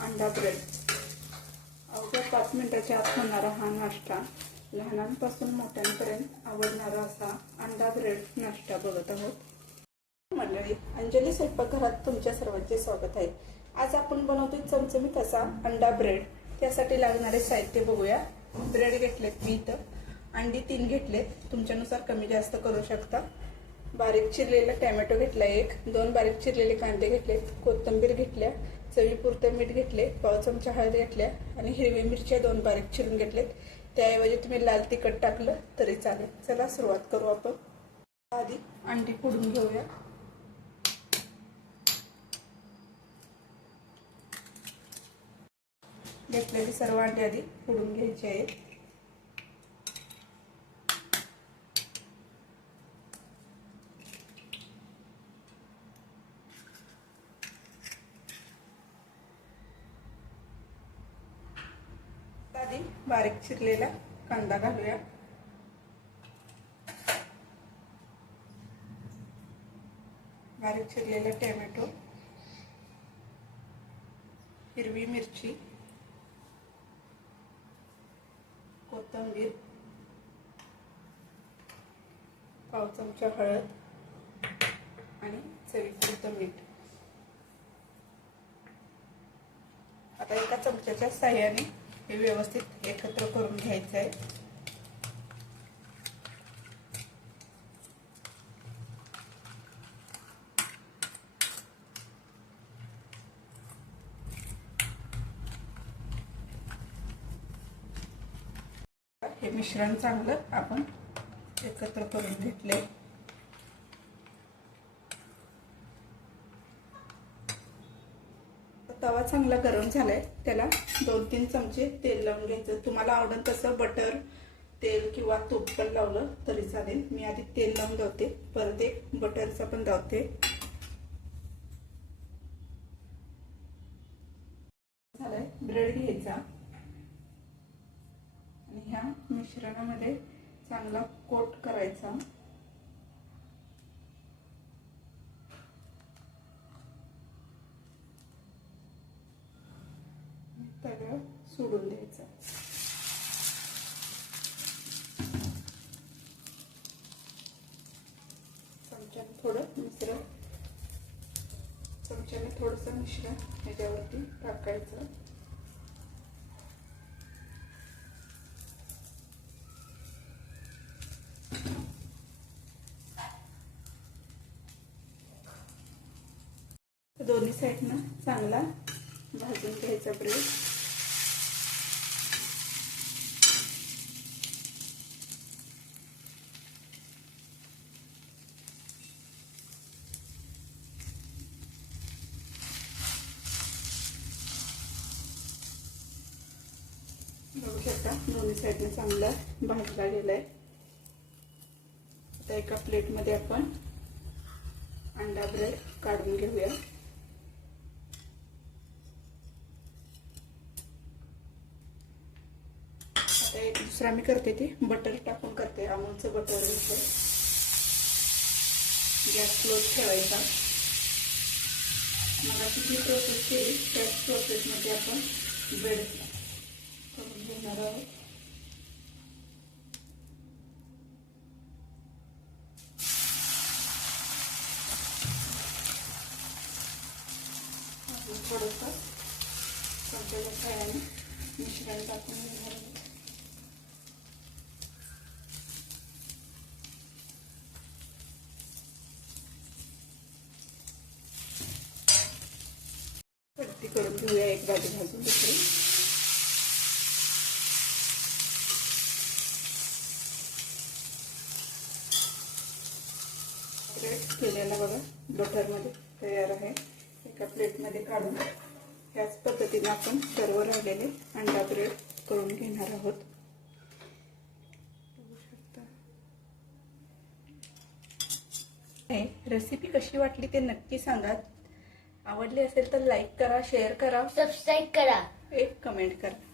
अंडा ब्रेड. अवघ्या 5 मिनिटाच्या आत होणारा हा नाश्ता, लहानांपासून मोठ्यांपर्यंत आवडणारा असा अंडा ब्रेड नाश्ता बघत आहोत. मंडळी, अंजली स्वयंपाकघरात तुमच्या सर्वांचे स्वागत आहे. आज आपण बनवतोय चमचमीत असा अंडा ब्रेड. त्यासाठी लागणारे साहित्य बघूया. ब्रेड घेतलेत मी इथं, अंडी 3 घेतलेत, तुमच्यानुसार कमी जास्त करू शकता. बारीक चिरलेला टोमॅटो घेतला 1, 2 बारीक चिरलेले कांदे घेतलेत, कोथिंबीर घेतल्या, चवीपुरतं मीठ घेतले, पाव चमचा हळद घेतल्या आणि हिरवी मिरच्या 2 बारीक चिरून घेतलेत. त्याऐवजी तुम्ही लाल तिखट टाकलं तरी चालेल. चला सुरुवात करू आपण. आधी अंडी फोडून घेऊया. घेतलेली सर्व अंडी आधी फोडून घ्यायची आहेत. आधी बारीक चिरलेला कांदा घालूया. बारीक चिरलेला टोमॅटो, हिरवी मिरची, कोथिंबीर, पाव चमचा हळद आणि चवीपुरतं मीठ. आता एका चमच्याच्या साहाय्याने हे व्यवस्थित एकत्र करून घ्यायचं आहे. हे मिश्रण चांगलं आपण एकत्र करून घेतले. तवा चांगला गरम झालाय, त्याला 2-3 चमचे तेल लावून घ्यायचं. तुम्हाला आवडेल तसं बटर, तेल किंवा तूप पण लावलं तरी चालेल. मी आधी तेल लावून लावते, परत एक बटरचा पण लावते. झालंय. ब्रेड घ्यायचा आणि ह्या मिश्रणामध्ये चांगला कोट करायचा. तव्यावर सोडून द्यायचं. चमच्याने थोडंसं मिश्रण ह्याच्यावरती टाकायचं. दोन्ही साईडनं चांगला भाजून घ्यायचा ब्रेड. बघू शकता दोन्ही साईडने चांगला भाजला गेलाय. आता एका प्लेटमध्ये आपण अंडा ब्रेड काढून घेऊया. आता एक दुसरा मी करते ते बटर टाकून करते. अमूलचं बटर घेतलं. गॅस क्लोज ठेवायचा. मला जी प्रोसेस केली त्याच प्रोसेसमध्ये आपण ब्रेड करून घेणार आहोत. थोडंसं चमच्याच्या साहाय्याने मिश्रण टाकून घेणार आहोत. पलटी करून घेऊया. एक बाजू भाजून दुसरी. ब्रेड केलेला बघा बटरमध्ये तयार आहे. एका प्लेटमध्ये काढून याच पद्धतीने आपण सर्व राहिलेले अंडा ब्रेड करून घेणार आहोत. बघू शकता. रेसिपी कशी वाटली ते नक्की सांगा. आवडली असेल तर लाईक करा, शेअर करा, सबस्क्राईब करा, एक कमेंट करा.